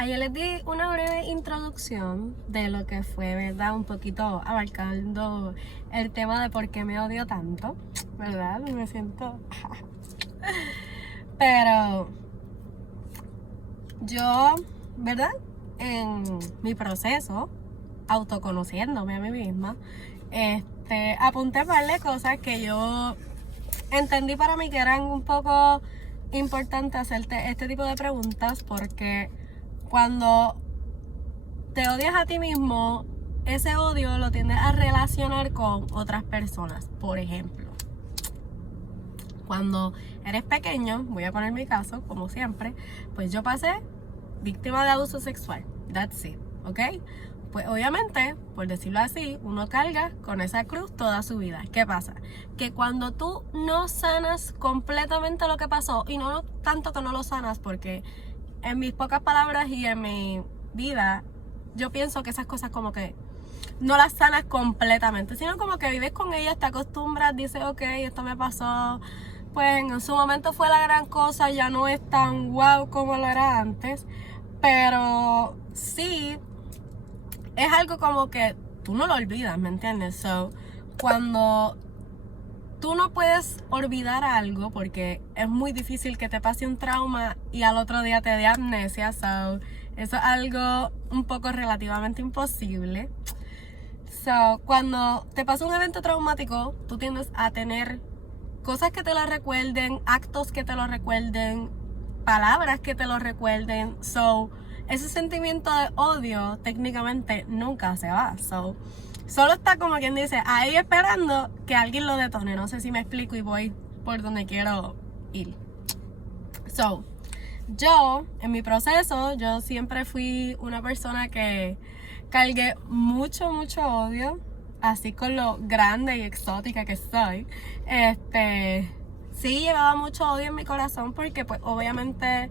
Ayer les di una breve introducción de lo que fue, ¿verdad? Un poquito abarcando el tema de por qué me odio tanto, ¿verdad? Me siento... Pero yo, ¿verdad? En mi proceso, autoconociéndome a mí misma, apunté varias cosas que yo entendí para mí que eran un poco importantes hacerte este tipo de preguntas, porque cuando te odias a ti mismo, ese odio lo tiendes a relacionar con otras personas. Por ejemplo, cuando eres pequeño, voy a poner mi caso, como siempre, pues yo pasé víctima de abuso sexual. That's it, ¿ok? Pues obviamente, por decirlo así, uno carga con esa cruz toda su vida. ¿Qué pasa? Que cuando tú no sanas completamente lo que pasó, y no tanto que no lo sanas, porque en mis pocas palabras y en mi vida, yo pienso que esas cosas como que no las sanas completamente, sino como que vives con ellas, te acostumbras, dices, ok, esto me pasó, pues en su momento fue la gran cosa, ya no es tan wow como lo era antes, pero sí, es algo como que tú no lo olvidas, ¿me entiendes? So, cuando tú no puedes olvidar algo, porque es muy difícil que te pase un trauma y al otro día te dé amnesia, so, eso es algo un poco relativamente imposible. So, cuando te pasa un evento traumático, tú tiendes a tener cosas que te lo recuerden, actos que te lo recuerden, palabras que te lo recuerden. So, ese sentimiento de odio técnicamente nunca se va. So, solo está como quien dice, ahí esperando que alguien lo detone. No sé si me explico y voy por donde quiero ir. So, yo, en mi proceso, yo siempre fui una persona que cargué mucho odio, así con lo grande y exótica que soy. Sí, llevaba mucho odio en mi corazón porque pues obviamente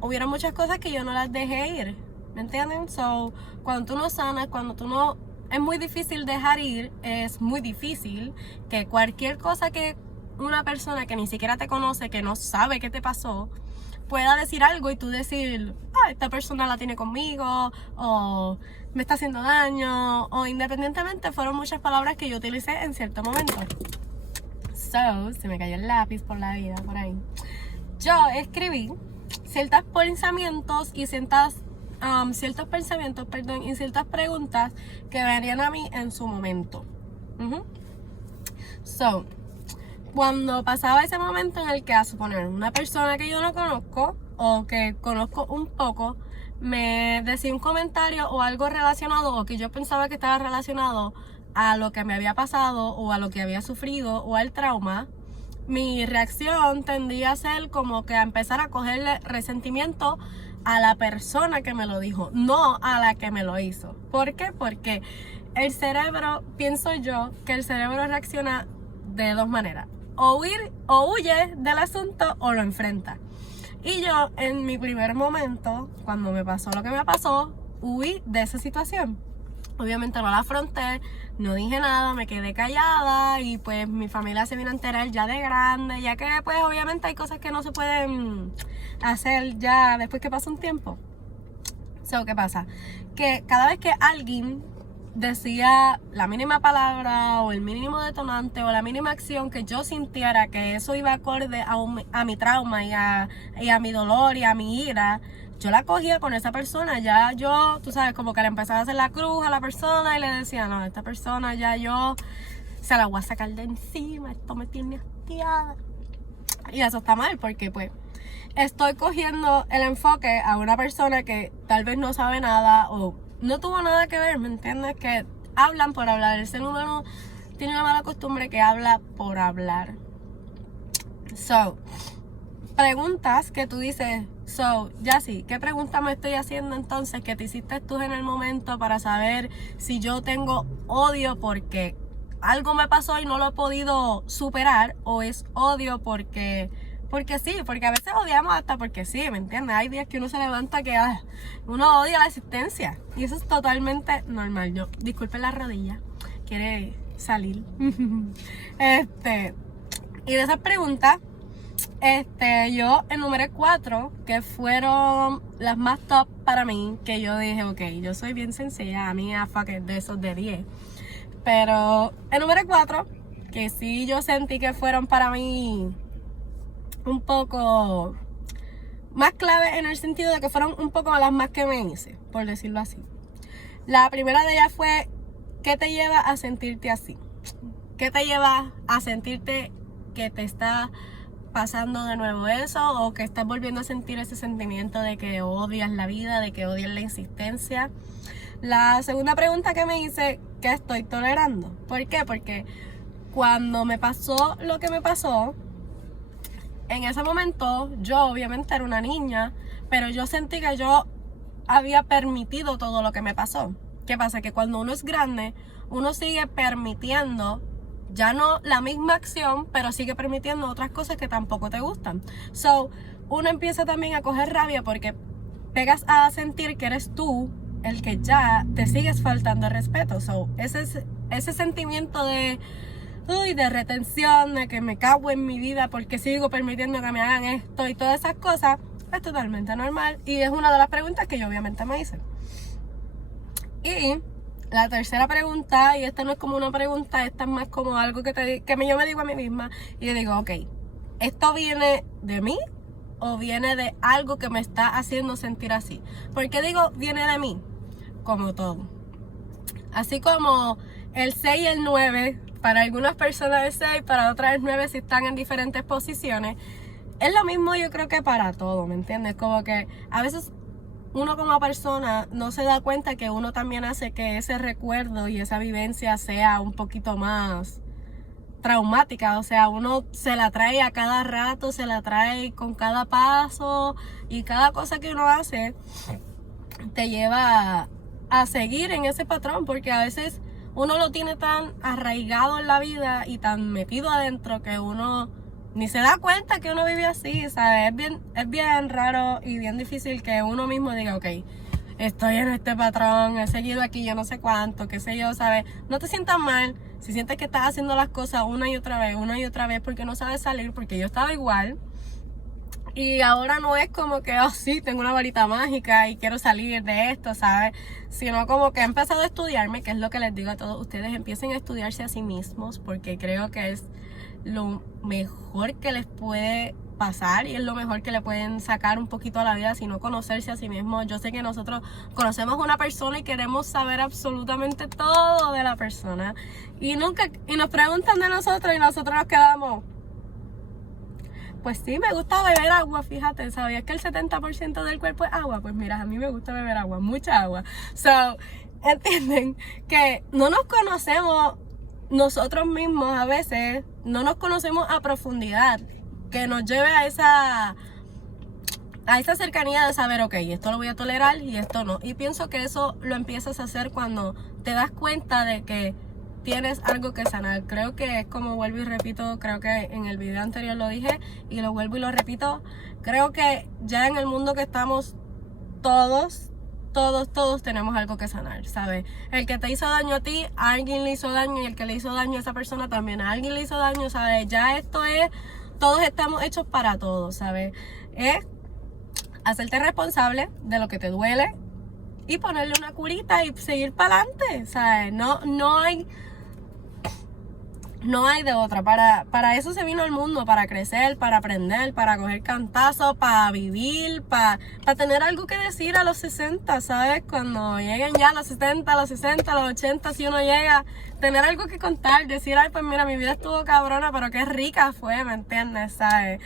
hubieron muchas cosas que yo no las dejé ir, ¿me entienden? So, cuando tú no sanas, cuando tú no... Es muy difícil dejar ir, es muy difícil que cualquier cosa que una persona que ni siquiera te conoce, que no sabe qué te pasó, pueda decir algo y tú decir, esta persona la tiene conmigo, o me está haciendo daño, o independientemente fueron muchas palabras que yo utilicé en cierto momento. So, se me cayó el lápiz por la vida, por ahí. Yo escribí ciertos pensamientos y ciertos pensamientos, y ciertas preguntas que venían a mí en su momento. So, cuando pasaba ese momento en el que, a suponer, una persona que yo no conozco o que conozco un poco me decía un comentario o algo relacionado, o que yo pensaba que estaba relacionado a lo que me había pasado o a lo que había sufrido o al trauma, mi reacción tendía a ser como que a empezar a cogerle resentimiento a la persona que me lo dijo, no a la que me lo hizo. ¿Por qué? Porque el cerebro, pienso yo, que el cerebro reacciona de dos maneras. O huye del asunto o lo enfrenta. Y yo, en mi primer momento, cuando me pasó lo que me pasó, huí de esa situación. Obviamente no la afronté, no dije nada, me quedé callada y pues mi familia se vino a enterar ya de grande, ya que pues obviamente hay cosas que no se pueden hacer ya después que pasa un tiempo. So, ¿qué pasa? Que cada vez que alguien decía la mínima palabra o el mínimo detonante o la mínima acción que yo sintiera que eso iba acorde a mi trauma y a mi dolor y a mi ira, yo la cogía con esa persona. Ya yo, tú sabes, como que le empezaba a hacer la cruz a la persona y le decía, no, esta persona ya yo se la voy a sacar de encima, esto me tiene hastiada. Y eso está mal porque pues estoy cogiendo el enfoque a una persona que tal vez no sabe nada o no tuvo nada que ver, ¿me entiendes? Que hablan por hablar. El ser humano tiene una mala costumbre que habla por hablar. So, preguntas que tú dices, Yassi, ¿qué pregunta me estoy haciendo entonces que te hiciste tú en el momento para saber si yo tengo odio porque algo me pasó y no lo he podido superar, o es odio porque sí, porque a veces odiamos hasta porque sí, ¿me entiendes? Hay días que uno se levanta que uno odia la existencia y eso es totalmente normal. Yo, disculpen la rodilla, quiere salir. Y de esas preguntas, yo enumeré 4 que fueron las más top para mí, que yo dije, ok, yo soy bien sencilla, a mí fuck it, de esos de 10. Pero enumeré 4 que sí yo sentí que fueron para mí un poco más clave, en el sentido de que fueron un poco las más que me hice, por decirlo así. La primera de ellas fue, ¿qué te lleva a sentirte así? ¿Qué te lleva a sentirte que te está pasando de nuevo eso, o que estás volviendo a sentir ese sentimiento de que odias la vida, de que odias la existencia? La segunda pregunta que me hice, ¿qué estoy tolerando? ¿Por qué? Porque cuando me pasó lo que me pasó, en ese momento yo obviamente era una niña, pero yo sentí que yo había permitido todo lo que me pasó. ¿Qué pasa? Que cuando uno es grande, uno sigue permitiendo, ya no la misma acción, pero sigue permitiendo otras cosas que tampoco te gustan. So, uno empieza también a coger rabia porque pegas a sentir que eres tú el que ya te sigues faltando el respeto. So, ese sentimiento de retención, de que me cago en mi vida porque sigo permitiendo que me hagan esto y todas esas cosas, es totalmente normal, y es una de las preguntas que yo obviamente me hice. Y la tercera pregunta, y esta no es como una pregunta, esta es más como algo que yo me digo a mí misma, y yo digo, ok, ¿esto viene de mí o viene de algo que me está haciendo sentir así? ¿Por qué digo viene de mí? Como todo. Así como el 6 y el 9, para algunas personas es 6, para otras es 9 si están en diferentes posiciones. Es lo mismo, yo creo, que para todo, ¿me entiendes? Como que a veces uno como persona no se da cuenta que uno también hace que ese recuerdo y esa vivencia sea un poquito más traumática. O sea, uno se la trae a cada rato, se la trae con cada paso, y cada cosa que uno hace te lleva a seguir en ese patrón, porque a veces uno lo tiene tan arraigado en la vida y tan metido adentro que uno ni se da cuenta que uno vive así, ¿sabes? Es bien raro y bien difícil que uno mismo diga, ok, estoy en este patrón, he seguido aquí yo no sé cuánto, qué sé yo, ¿sabes? No te sientas mal si sientes que estás haciendo las cosas una y otra vez, porque no sabes salir, porque yo estaba igual. Y ahora no es como que, oh sí, tengo una varita mágica y quiero salir de esto, ¿sabes? Sino como que he empezado a estudiarme, que es lo que les digo a todos ustedes, empiecen a estudiarse a sí mismos, porque creo que es lo mejor que les puede pasar y es lo mejor que le pueden sacar un poquito a la vida, sino conocerse a sí mismos. Yo sé que nosotros conocemos a una persona y queremos saber absolutamente todo de la persona, y nos preguntan de nosotros y nosotros nos quedamos, pues sí, me gusta beber agua, fíjate, ¿sabías que el 70% del cuerpo es agua? Pues mira, a mí me gusta beber agua, mucha agua. So, entienden que no nos conocemos nosotros mismos a veces, no nos conocemos a profundidad, que nos lleve a esa cercanía de saber, ok, esto lo voy a tolerar y esto no. Y pienso que eso lo empiezas a hacer cuando te das cuenta de que tienes algo que sanar. Creo que es como vuelvo y repito, creo que en el video anterior lo dije y lo vuelvo y lo repito, creo que ya en el mundo que estamos todos tenemos algo que sanar, ¿sabes? El que te hizo daño a ti, a alguien le hizo daño, y el que le hizo daño a esa persona también a alguien le hizo daño, ¿sabes? Ya esto es, todos estamos hechos para todos, ¿sabes? Es hacerte responsable de lo que te duele y ponerle una curita y seguir para adelante, ¿sabes? No hay de otra. Para eso se vino al mundo, para crecer, para aprender, para coger cantazos, para vivir, para tener algo que decir a los 60, ¿sabes? Cuando lleguen ya los 70, los 60, los 80, si uno llega, tener algo que contar, decir, ay, pues mira, mi vida estuvo cabrona, pero qué rica fue, ¿me entiendes? ¿Sabes?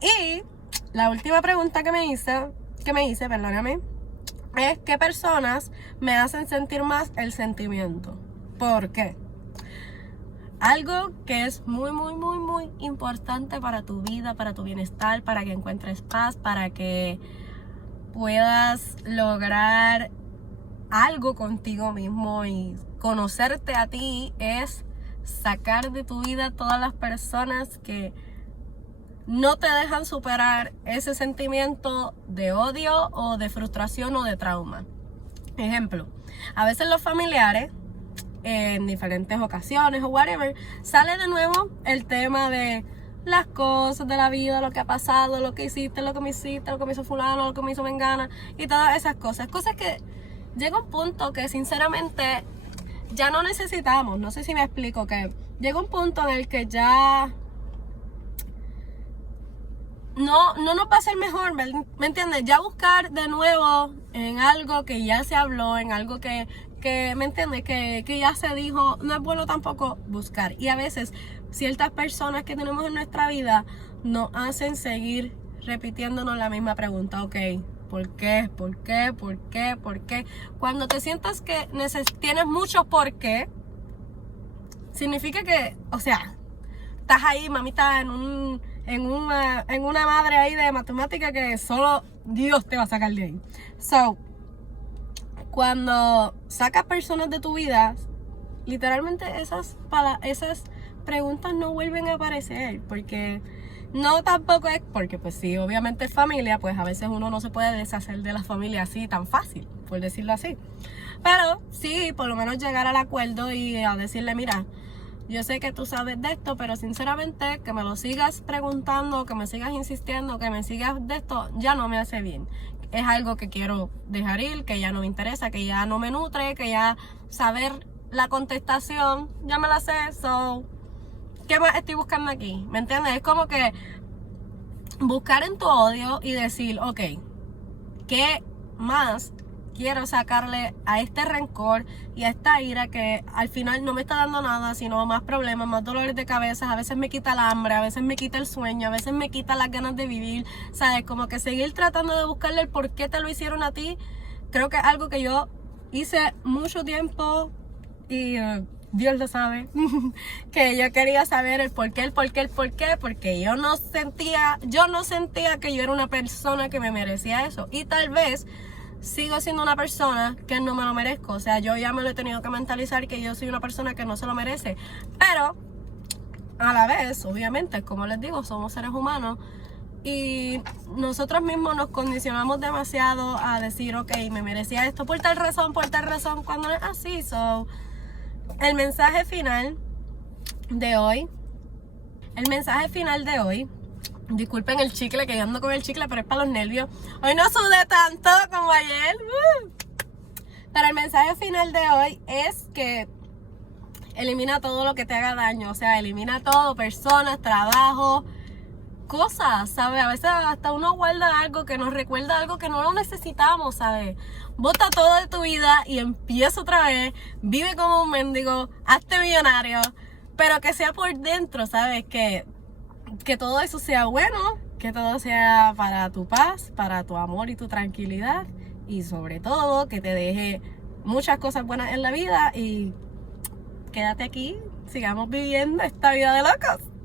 Y la última pregunta que me hice, perdóname, es ¿qué personas me hacen sentir más el sentimiento? ¿Por qué? Algo que es muy importante para tu vida, para tu bienestar, para que encuentres paz, para que puedas lograr algo contigo mismo y conocerte a ti, es sacar de tu vida todas las personas que no te dejan superar ese sentimiento de odio o de frustración o de trauma. Ejemplo, a veces los familiares, en diferentes ocasiones o whatever, sale de nuevo el tema de las cosas de la vida, lo que ha pasado, lo que hiciste, lo que me hiciste, lo que me hizo fulano, lo que me hizo mengana y todas esas cosas. Cosas que llega un punto que sinceramente ya no necesitamos. No sé si me explico, que llega un punto en el que ya no nos va a ser mejor, ¿me entiendes? Ya buscar de nuevo en algo que ya se habló, en algo que ¿me entiendes? Que ya se dijo, no es bueno tampoco buscar. Y a veces ciertas personas que tenemos en nuestra vida nos hacen seguir repitiéndonos la misma pregunta. Ok, ¿por qué? ¿Por qué? ¿Por qué? ¿Por qué? Cuando te sientas que tienes muchos por qué, significa que, o sea, estás ahí, mamita, en una madre ahí de matemática que solo Dios te va a sacar de ahí. So, cuando sacas personas de tu vida, literalmente esas preguntas no vuelven a aparecer, porque no tampoco es, porque pues sí, obviamente es familia, pues a veces uno no se puede deshacer de la familia así tan fácil, por decirlo así. Pero sí, por lo menos llegar al acuerdo y a decirle, mira, yo sé que tú sabes de esto, pero sinceramente que me lo sigas preguntando, que me sigas insistiendo, que me sigas de esto, ya no me hace bien. Es algo que quiero dejar ir, que ya no me interesa, que ya no me nutre, que ya saber la contestación, ya me la sé, so, ¿qué más estoy buscando aquí? ¿Me entiendes? Es como que buscar en tu odio y decir, ok, ¿qué más quiero sacarle a este rencor y a esta ira que al final no me está dando nada, sino más problemas, más dolores de cabeza? A veces me quita el hambre, a veces me quita el sueño, a veces me quita las ganas de vivir, ¿sabes? Como que seguir tratando de buscarle el por qué te lo hicieron a ti. Creo que es algo que yo hice mucho tiempo y Dios lo sabe, que yo quería saber el por qué, porque yo no sentía que yo era una persona que me merecía eso, y tal vez sigo siendo una persona que no me lo merezco. O sea, yo ya me lo he tenido que mentalizar que yo soy una persona que no se lo merece, pero a la vez, obviamente, como les digo, somos seres humanos y nosotros mismos nos condicionamos demasiado a decir, ok, me merecía esto por tal razón, cuando no es así. So, el mensaje final de hoy, disculpen el chicle, que yo ando con el chicle, pero es para los nervios. Hoy no sudé tanto como ayer. Pero el mensaje final de hoy es que elimina todo lo que te haga daño. O sea, elimina todo, personas, trabajo, cosas, ¿sabes? A veces hasta uno guarda algo que nos recuerda algo que no lo necesitamos, ¿sabes? Bota todo de tu vida y empieza otra vez. Vive como un mendigo, hazte millonario, pero que sea por dentro, ¿sabes? Que todo eso sea bueno, que todo sea para tu paz, para tu amor y tu tranquilidad, y sobre todo que te deje muchas cosas buenas en la vida. Y quédate aquí, sigamos viviendo esta vida de locos.